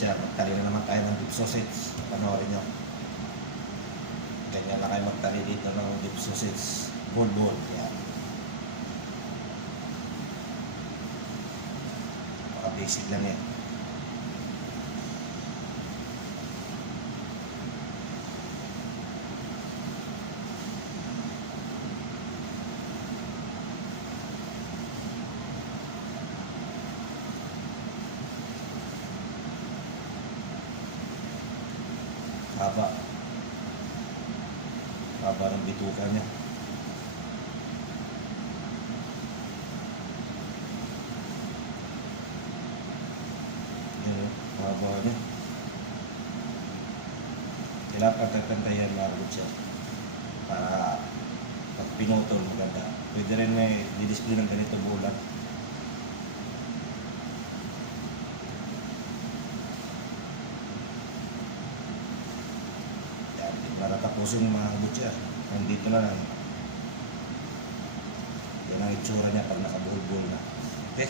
butcher. Magtali na naman tayo ng beef sausage. Panoorin nyo. Ganyan na kayo magtali dito ng beef sausage. Bol-bol. Yan. Baka-basic lang yan. Haba ng bituka niya. Yan, haba niya. Kailangan pagkakantayan mga butcher para pag pinutol maganda. Pwede rin may didisplay ng ganito bulat. Para tapusin yung mga butcher. Nandito na lang. Yan ang itsura niya pag nakabuhol-buhol na. Okay?